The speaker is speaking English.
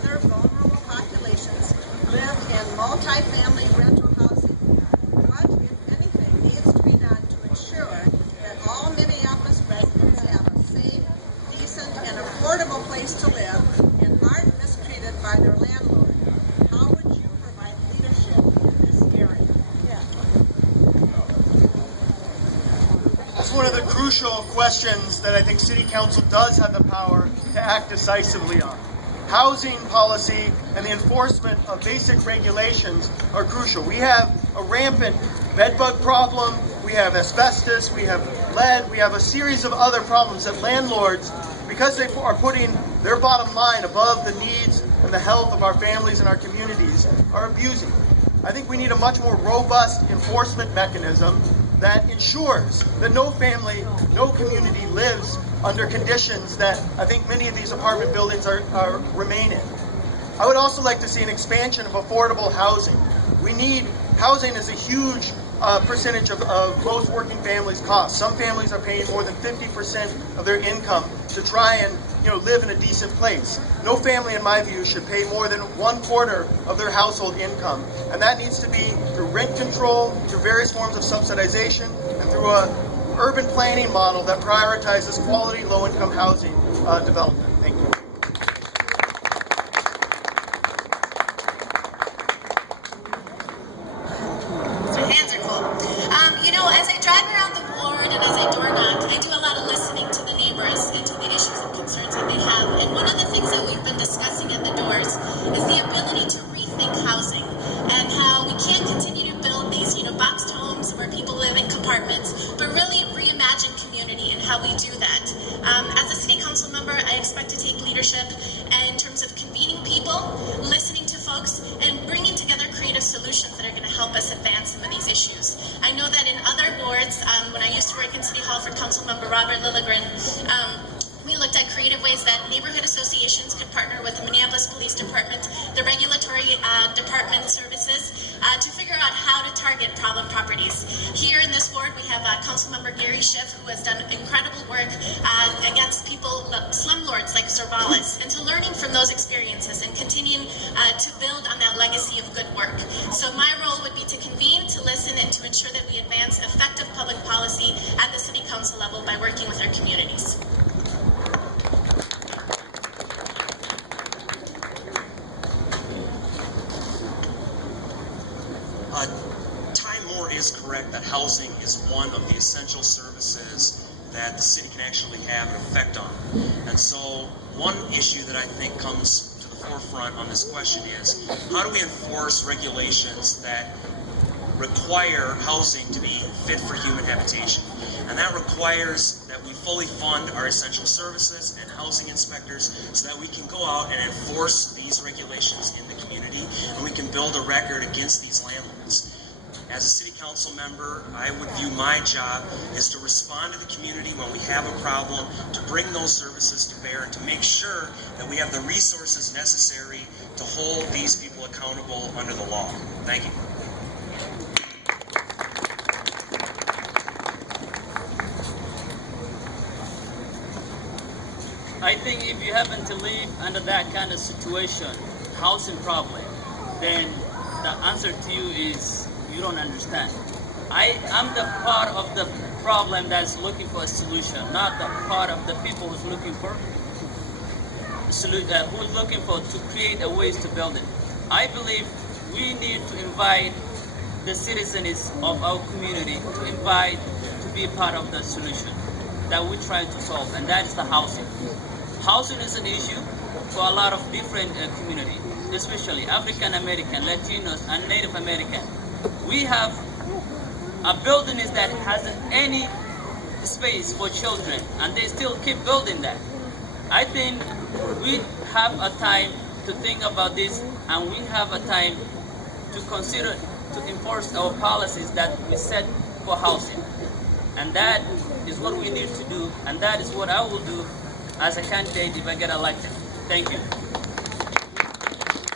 other vulnerable populations live in multifamily rental housing. What, if anything, needs to be done to ensure that all Minneapolis residents have a safe, decent, and affordable place to live and aren't mistreated by their landlord? How would you provide leadership in this area? It's one of the crucial questions that I think City Council does have the power to act decisively on. Housing policy and the enforcement of basic regulations are crucial. We have a rampant bedbug problem, we have asbestos, we have lead, we have a series of other problems that landlords, because they are putting their bottom line above the needs and the health of our families and our communities, are abusing. I think we need a much more robust enforcement mechanism that ensures that no family, no community lives under conditions that I think many of these apartment buildings remain in. I would also like to see an expansion of affordable housing. We need housing as a huge percentage of most working families' costs. Some families are paying more than 50% of their income to try and live in a decent place. No family, in my view, should pay more than 1/4 of their household income. And that needs to be through rent control, through various forms of subsidization, and through a urban planning model that prioritizes quality low-income housing development. Thank you. Hands are full. As I drive around the ward and as I door knock, I do a lot of listening to the neighbors and to the issues and concerns that they have. And one of the things that we've been discussing at the doors is the ability to rethink housing and how we can't continue to build these, boxed homes where people live in compartments, but really reimagine community and how we do that. As a city council member, I expect to take leadership in terms of convening people, listening to folks, and bringing together creative solutions that are going to help us advance some of these issues. I know that in other boards, when I used to work in City Hall for Council Member Robert Lilligren, we looked at creative ways that neighborhood associations could partner with the Minneapolis Police Department, the regulatory department services, to figure out how to target problem properties. Here in this ward, we have Councilmember Gary Schiff, who has done incredible work against people, slumlords like Sorbalis, and to learning from those experiences and continuing to build on that legacy of good work. So my role would be to convene, to listen, and to ensure that we advance effective public policy at the City Council level by working with our communities. Ty Moore is correct that housing is one of the essential services that the city can actually have an effect on. And so one issue that I think comes to the forefront on this question is, how do we enforce regulations that require housing to be fit for human habitation? And that requires that we fully fund our essential services and housing inspectors so that we can go out and enforce these regulations in the community, and we can build a record against these landlords. As a city council member, I would view my job is to respond to the community when we have a problem, to bring those services to bear, and to make sure that we have the resources necessary to hold these people accountable under the law. Thank you. I think if you happen to live under that kind of situation, housing problem, then the answer to you is you don't understand. I'm the part of the problem that's looking for a solution, not the part of the people who's looking for to create a ways to build it. I believe we need to invite the citizens of our community to be part of the solution that we're trying to solve, and that is the housing. Housing is an issue for a lot of different communities, especially African American, Latinos, and Native American. We have a building that hasn't any space for children, and they still keep building that. I think we have a time to think about this, and we have a time to consider to enforce our policies that we set for housing. And that is what we need to do, and that is what I will do as a candidate if I get elected. Thank you.